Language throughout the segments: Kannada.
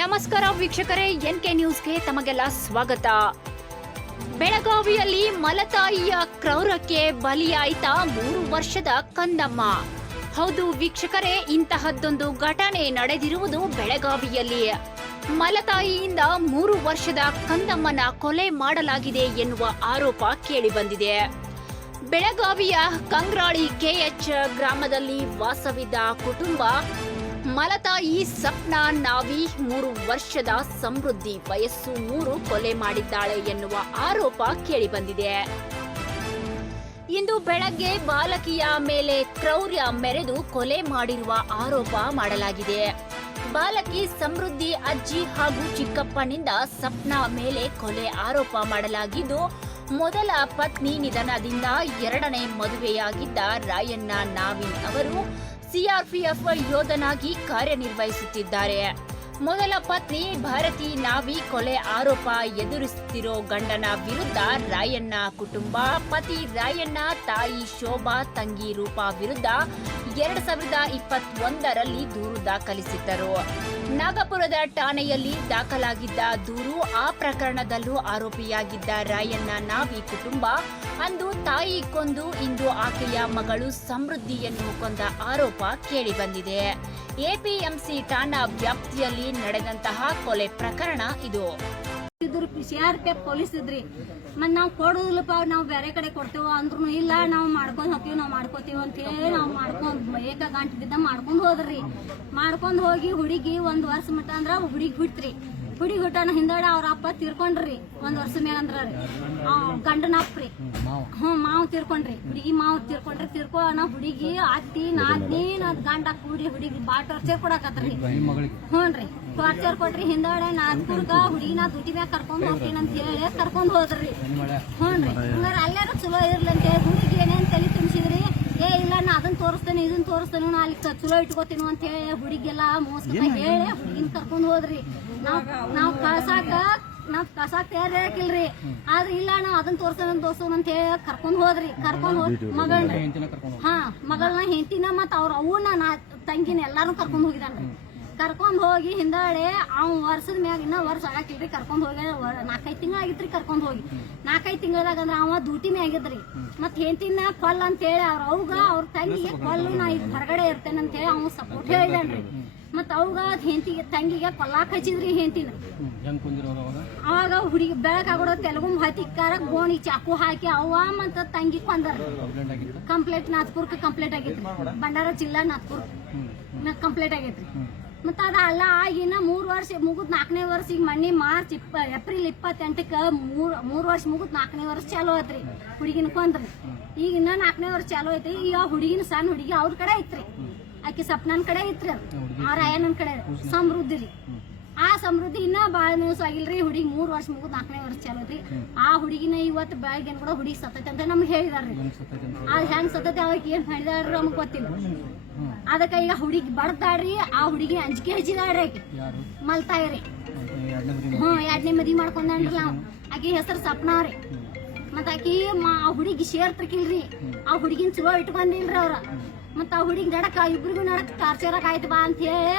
ನಮಸ್ಕಾರ ವೀಕ್ಷಕರೇ, ಎನ್ ಕೆ ನ್ಯೂಸ್ಗೆ ತಮಗೆಲ್ಲ ಸ್ವಾಗತ. ಬೆಳಗಾವಿಯಲ್ಲಿ ಮಲತಾಯಿಯ ಕ್ರೌರಕ್ಕೆ ಬಲಿಯಾಯಿತ ಮೂರು ವರ್ಷದ ಕಂದಮ್ಮ. ಹೌದು ವೀಕ್ಷಕರೇ, ಇಂತಹದ್ದೊಂದು ಘಟನೆ ನಡೆದಿರುವುದು ಬೆಳಗಾವಿಯಲ್ಲಿ. ಮಲತಾಯಿಯಿಂದ ಮೂರು ವರ್ಷದ ಕಂದಮ್ಮನ ಕೊಲೆ ಮಾಡಲಾಗಿದೆ ಎನ್ನುವ ಆರೋಪ ಕೇಳಿಬಂದಿದೆ. ಬೆಳಗಾವಿಯ ಕಂಗ್ರಾಳಿ ಕೆಎಚ್ ಗ್ರಾಮದಲ್ಲಿ ವಾಸವಿದ್ದ ಕುಟುಂಬ ಮಲತಾಯಿ ಸಪ್ನಾ ನಾವಿ ಮೂರು ವರ್ಷದ ಸಮೃದ್ಧಿ ವಯಸ್ಸು ಮೂರು ಕೊಲೆ ಮಾಡಿದ್ದಾಳೆ ಎನ್ನುವ ಆರೋಪ ಕೇಳಿಬಂದಿದೆ. ಇಂದು ಬೆಳಗ್ಗೆ ಬಾಲಕಿಯ ಮೇಲೆ ಕ್ರೌರ್ಯ ಮೆರೆದು ಕೊಲೆ ಮಾಡಿರುವ ಆರೋಪ ಮಾಡಲಾಗಿದೆ. ಬಾಲಕಿ ಸಮೃದ್ಧಿ ಅಜ್ಜಿ ಹಾಗೂ ಚಿಕ್ಕಪ್ಪನಿಂದ ಸಪ್ನಾ ಮೇಲೆ ಕೊಲೆ ಆರೋಪ ಮಾಡಲಾಗಿದ್ದು, ಮೊದಲ ಪತ್ನಿ ನಿಧನದಿಂದ ಎರಡನೇ ಮದುವೆಯಾಗಿದ್ದ ರಾಯಣ್ಣ ನಾವಿನ್ ಅವರು ಸಿಆರ್ಪಿಎಫ್ ಯೋಧನಾಗಿ ಕಾರ್ಯನಿರ್ವಹಿಸುತ್ತಿದ್ದಾರೆ. ಮೊದಲ ಪತ್ನಿ ಭಾರತಿ ನಾವಿ ಕೊಲೆ ಆರೋಪ ಎದುರಿಸುತ್ತಿರೋ ಗಂಡನ ವಿರುದ್ಧ ರಾಯಣ್ಣ ಕುಟುಂಬ, ಪತಿ ರಾಯಣ್ಣ, ತಾಯಿ ಶೋಭಾ, ತಂಗಿ ರೂಪಾ ವಿರುದ್ಧ ಎರಡ್ ಸಾವಿರದ ಇಪ್ಪತ್ತೊಂದರಲ್ಲಿ ದೂರು ದಾಖಲಿಸಿದ್ದರು. ನಾಗಪುರದ ಠಾಣೆಯಲ್ಲಿ ದಾಖಲಾಗಿದ್ದ ದೂರು ಆ ಪ್ರಕರಣದಲ್ಲೂ ಆರೋಪಿಯಾಗಿದ್ದ ರಾಯಣ್ಣ ನಾವಿ ಕುಟುಂಬ. ಅಂದು ತಾಯಿ ಕೊಂದು, ಇಂದು ಆಕೆಯ ಮಗಳು ಸಮೃದ್ಧಿಯನ್ನು ಕೊಂದ ಆರೋಪ ಕೇಳಿಬಂದಿದೆ. ಎಪಿಎಂಸಿ ಠಾಣಾ ವ್ಯಾಪ್ತಿಯಲ್ಲಿ ನಡೆದಂತಹ ಕೊಲೆ ಪ್ರಕರಣ ಇದು. ಇದ್ರು C R P F police ಇದ್ರಿ. ಮತ್ ನಾವ್ ಕೊಡುದಿಲ್ಲಪ್ಪ, ನಾವ್ ಬೇರೆ ಕಡೆ ಕೊಡ್ತೇವ ಅಂದ್ರು ಇಲ್ಲ, ನಾವ್ ಮಾಡ್ಕೊಂಡ್ ಹೋಗ್ತೀವಿ, ನಾವ್ ಮಾಡ್ಕೋತೀವಿ ಅಂತ ಹೇಳಿ ನಾವ್ ಮಾಡ್ಕೊಂಡ್ ಏಕ ಗಂಟೆ ಬಿದ್ದ ಮಾಡ್ಕೊಂಡ್ ಹೋದ್ರಿ. ಮಾಡ್ಕೊಂಡ್ ಹೋಗಿ ಹುಡುಗಿ ಒಂದ್ ವರ್ಷ ಮಟ್ಟ ಅಂದ್ರ ಹುಡುಗಿ ಬಿಟ್ರಿ ಹುಡುಗಿ ಹುಟ್ಟನ ಹಿಂದಡ ಅವ್ರ ಅಪ್ಪ ತೀರ್ಕೊಂಡ್ರಿ ಒಂದ್ ವರ್ಷ ಮ್ಯಾಗ ಅಂದ್ರ ಗಂಡನ ಅಪ್ರಿ ಹ್ಮ್ ಮಾವ್. ತೀರ್ಕೊಂಡ್ರಿ. ಹುಡುಗಿ ಮಾವ್ ತೀರ್ಕೊಂಡ್ರಿ ತೀರ್ಕೊ ನಾ ಹುಡುಗಿ ಅತ್ತಿ ನಾದ್ನಿ ನಾದ್ ಗಂಡ ಕೂಡಿ ಹುಡುಗಿ ಬಾ ಟಾರ್ಚರ್ ಕೊಡಕತ್ರಿ. ಹ್ಞೂನ್ರಿ ಟಾರ್ಚರ್ ಕೊಟ್ರಿ ಹಿಂದಾಡೆ ನಾಗ್ಪುರ್ಗ ಹುಡುಗಿನ ದುಡ್ಡಿ ಮ್ಯಾಗ ಕರ್ಕೊಂಡ್ ಹೋಗ್ತೀನಿ ಅಂತ ಹೇಳಿ ಕರ್ಕೊಂಡ್ ಹೋದ್ರಿ. ರೀ. ಹಂಗಾರ ಅಲ್ಲಾರು ಚಲೋ ಇರ್ಲಿ ಅಂತ ಹೇಳಿ ಹುಡುಗಿ ಏನೇನ್ ತಲೆ ತುಂಬಿಸಿದ್ರಿ? ಏ ಇಲ್ಲ ನಾ ಅದನ್ನ ತೋರಿಸ್ತೇನೆ ಇದನ್ನ ತೋರಿಸ್ತೇನೆ ನಾ ಅಲ್ಲಿ ಚಲೋ ಇಟ್ಕೋತೀನಿ ಅಂತ ಹೇಳಿ ಹುಡುಗಿಗೆಲ್ಲ ಮೋಸ ಹೇಳಿ ಹುಡುಗಿನ ಕರ್ಕೊಂಡ್ ಹೋದ್ರಿ. ನಾವ್ ನಾವ್ ಕಳ್ಸಾಕ ನಾವ್ ಕಳ್ಸಾಕ ತಯಾರಿ ಹಾಕಿಲ್ರಿ ಆದ್ರೆ ಇಲ್ಲ ನಾವ್ ಅದನ್ನ ತೋರಿಸ್ತೇನೆ ತೋರಿಸೋಣ ಅಂತ ಹೇಳಿ ಕರ್ಕೊಂಡ್ ಹೋದ್ರಿ. ಕರ್ಕೊಂಡ್ ಹೋದ್ ಮಗಳ್ರಿ ಹಾ ಮಗಳನ್ನ ಹೆಂಡತಿನ ಮತ್ತ ಅವ್ರ ಅವನ್ನ ನಾ ತಂಗಿನ ಎಲ್ಲಾರು ಕರ್ಕೊಂಡ್ ಹೋಗಿದಾನ್ರಿ ಕರ್ಕೊಂಡ್ ಹೋಗಿ ಹಿಂದಾಡೆ ಅವ್ ವರ್ಷದ ಮ್ಯಾಗ ಇನ್ನ ವರ್ಷ ಆಗಾಕಿಲ್ರಿ ಕರ್ಕೊಂಡ್ ಹೋಗಿ ನಾಲ್ಕೈದ್ ತಿಂಗಳ ಆಗಿತ್ರಿ ಕರ್ಕೊಂಡ್ ಹೋಗಿ. ನಾಲ್ಕೈದು ತಿಂಗಳದಾಗ ಅಂದ್ರ ಅವ ಡ್ಯೂಟಿ ಮ್ಯಾಗಿದ್ರಿ ಮತ್ ಹೆಂಡತಿನ ಕೊಲ್ ಅಂತ ಹೇಳಿ ಅವ್ರ ಅವ್ಗ ಅವ್ರ ತಂಗಿಗೆ ಕೊಲ್ಲು ನಾ ಈಗ ಹೊರಗಡೆ ಇರ್ತೇನೆ ಅಂತ ಹೇಳಿ ಅವ್ ಸಪೋರ್ಟ್ ಹೇಳಿದನ್ರಿ. ಮತ್ ಅವಾಗ ಹೆಂಡತಿಗೆ ತಂಗಿಗೆ ಕೊಲ್ಲಾಕ್ ಹಚ್ಚಿದ್ರಿ ಹೆಂತಿನ ಅವಾಗ ಹುಡುಗಿ ಬೆಳಕಾಗೋಡ ತೆಲುಗು ಹತ್ತಿ ಕಾರ ಗೋಣಿ ಚಾಕು ಹಾಕಿ ಅವ್ವ ಮತ್ತ ತಂಗಿ ಕೊಂದರ್. ಕಂಪ್ಲೇಂಟ್ ಆಗಿತ್ತು ಕಂಪ್ಲೇಂಟ್ ಆಗೈತ್ರಿ. ಬಂಡಾರ ಜಿಲ್ಲಾ ನಾತ್ಪುರ್ ಕಂಪ್ಲೇಂಟ್ ಆಗೈತ್ರಿ. ಮತ್ತ ಅದ ಅಲ್ಲ ಆಗಿನ ಮೂರ್ ವರ್ಷ ಮುಗುದ್ ನಾಲ್ಕನೇ ವರ್ಷ ಈಗ ಮಣ್ಣಿ ಮಾರ್ಚ್ ಇಪ್ಪ ಏಪ್ರಿಲ್ ಇಪ್ಪತ್ತೆಂಟಕ್ಕೆ ಮೂರ್ ಮೂರ್ ವರ್ಷ ಮುಗುದ್ ನಾಲ್ಕನೇ ವರ್ಷ ಚಾಲೂ ಐತ್ರಿ ಹುಡುಗಿನ ಕೊಂದ್ರಿ. ಈಗ ಇನ್ನ ನಾಲ್ಕನೇ ವರ್ಷ ಚಾಲೂ ಐತ್ರಿ. ಈಗ ಹುಡುಗಿನ ಸಣ್ಣ ಹುಡುಗಿ ಅವ್ರ ಕಡೆ ಐತ್ರಿ. ಆಕಿ ಸಪ್ನನ್ ಕಡೆ ಐತ್ರಿ ಅವ್ರ ಕಡೆ ಸಮೃದ್ಧಿ ರೀ ಆ ಸಮೃದ್ಧಿ ಇನ್ನ ಬಾಳ ನೋಸ್ ಆಗಿಲ್ರಿ ಹುಡುಗಿ ಮೂರ್ ವರ್ಷ ಮುಗುದ್ ನಾಲ್ಕನೇ ವರ್ಷ ಚಲೋದ್ರಿ ಆ ಹುಡುಗಿನ ಇವತ್ತು ಬೆಳಗ್ಗೆ ಕೂಡ ಹುಡುಗಿ ಸತ್ತೈತೆ ಅಂತ ನಮ್ಗೆ ಹೇಳಿದಾರ್ರಿ. ಅದ್ ಹೆಂಗ್ ಸತ್ತೈತೆ ಅವ್ರಿಗೆ ಏನ್ ಮಾಡಿದಾರ ನಮ್ಗೆ ಗೊತ್ತಿಲ್ಲ. ಅದಕ್ಕ ಈಗ ಹುಡುಗಿ ಬಡ್ತಾಳ್ರಿ ಆ ಹುಡುಗಿ ಅಂಜಿಕೆ ಹಚ್ಚಿದಾಡ್ರಿ ಆಕಿ. ಮಲ್ತಾಯ್ರಿ ಹ್ಮ್ ಎರಡನೇ ಮದಿ ಮಾಡ್ಕೊಂಡ್ರಿ ನಾವು ಆಕಿ ಹೆಸರು ಸಪ್ನಾವ್ರಿ ಮತ್ತ ಆಕಿ ಆ ಹುಡುಗಿ ಶೇರ್ ತಕಿಲ್ರಿ ಆ ಹುಡುಗಿನ ಚಲೋ ಇಟ್ಕೊಂಡಿಲ್ರಿ ಅವ್ರ. ಮತ್ತ ಆ ಹುಡುಗಿ ನಡಕ ಇಬ್ರಿಗೂ ನಡಕ ಟಾರ್ಚರ್ ಆಯ್ತು ಬಾ ಅಂತ ಹೇಳಿ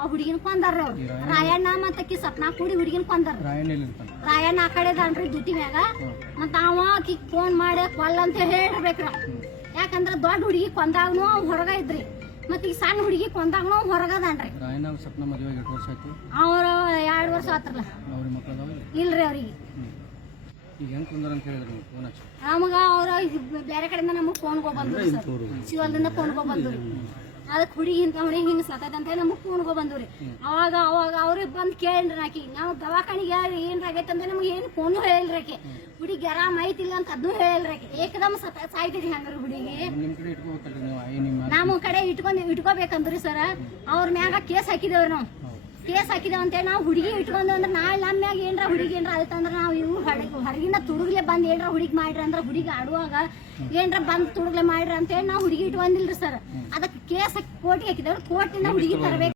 ಆ ಹುಡುಗಿನ ಕೊಂದಾರ್ರಿ ಅವ್ರು. ರಾಯಣ್ಣ ಮತ್ತ ಆಕಿ ಸಪ್ನಾ ಕೂಡಿ ಹುಡುಗಿನ ಕೊಂದಾರ. ರಾಯಣ್ಣ ಆ ಕಡೆ ದಾನ್ರಿ ದುಡ್ಡಿ ಮ್ಯಾಗ. ಮತ್ತ ಅವ ಆಕಿ ಫೋನ್ ಮಾಡಿ ಕೊಲ್ಲ ಅಂತ ಹೇಳಿರ್ಬೇಕ್ರ ಯಾಕಂದ್ರ ದೊಡ್ಡ ಹುಡುಗಿ ಕೊಂದಾಗ್ನು ಅವ್ ಹೊರಗ ಇದ್ರಿ. ಮತ್ತ ಈಗ ಸಣ್ಣ ಹುಡುಗಿ ಕೊಂದಾಗ್ನು ಅವ್ ಹೊರಗದಾನ್ರಿ ಅವ್ರ ಎರಡು ವರ್ಷ ಆತ್ರಲ್ಲ ಇಲ್ರಿ ಅವ್ರಿಗೆ. ಕುಂದಾರ ನಮಗ ಅವ್ರ ಬೇರೆ ಕಡೆಯಿಂದ ನಮಗ್ ಫೋನ್ ಬಂದ್ರು ಸರ್. ಶಿವಲ್ದಿಂದ ಫೋನ್ ಬಂದ್ರು. ಅದಕ್ಕೆ ಹುಡುಗಿ ಹಿಂಗ ಹುಡುಗಿ ಹಿಂಗ ಸತ್ತೈತೆ ಅಂತ ಹೇಳಿ ನಮಗ್ ಫೋನ್ ಬಂದ್ರಿ ಅವಾಗ ಅವಾಗ ಅವ್ರಿಗೆ ಬಂದ್ ಕೇಳ್ರಿ ಆಕಿ ನಾವು ದವಾಖಾನಿಗೆ ಏನ್ರ ಆಗೈತೆ ಅಂತ ನಮ್ಗೆ ಏನು ಫೋನ್ ಹೇಳಿಲ್ರಿ ಆಕಿ. ಹುಡುಗಿ ಆರಾಮ್ ಐತಿಲ್ಲ ಅಂತ ಅದನ್ನು ಹೇಳಿಲ್ರಿ ಆಕಿ. ಏಕದಮ್ ಸತ ಸಾಯ್ತಿದ್ರಿ ಹಂಗಾರ ಹುಡುಗಿ. ನಮ್ಮ ಕಡೆ ಇಟ್ಕೊಂಡು ಇಟ್ಕೋಬೇಕಂದ್ರಿ ಸರ್. ಅವ್ರ ಮ್ಯಾಗ ಕೇಸ್ ಹಾಕಿದೇವ್ರಿ ನಾವು. ಕೇಸ್ ಹಾಕಿದೇವ್ ಅಂತೇಳಿ ನಾವು ಹುಡುಗಿ ಇಟ್ಕೊಂಡು ಅಂದ್ರೆ ನಾಳೆ ನಮ್ಮ್ಯಾಗ ಏನ್ರ ಹುಡುಗಿ ಏನ್ರ ಆಯ್ತಂದ್ರ ನಾವು ಇವು ಹೊರಗಿನ ತುಡುಗ್ಲೆ ಬಂದ್ ಏನ್ರ ಹುಡುಗಿ ಮಾಡ್ರಿ ಅಂದ್ರೆ ಹುಡುಗಿ ಆಡುವಾಗ ಏನ್ರ ಬಂದ್ ತುಡುಗ್ಲೆ ಮಾಡ್ರಿ ಅಂತೇಳಿ ನಾವು ಹುಡುಗಿ ಇಟ್ಕೊಂಡಿಲ್ರಿ ಸರ್. ಅದಕ್ಕೆ ಕೇಸ್ ಕೋರ್ಟಿಗೆ ಹಾಕಿದೇವ್ರಿ ಕೋರ್ಟಿಂದ ಹುಡುಗಿ ತರಬೇಕು.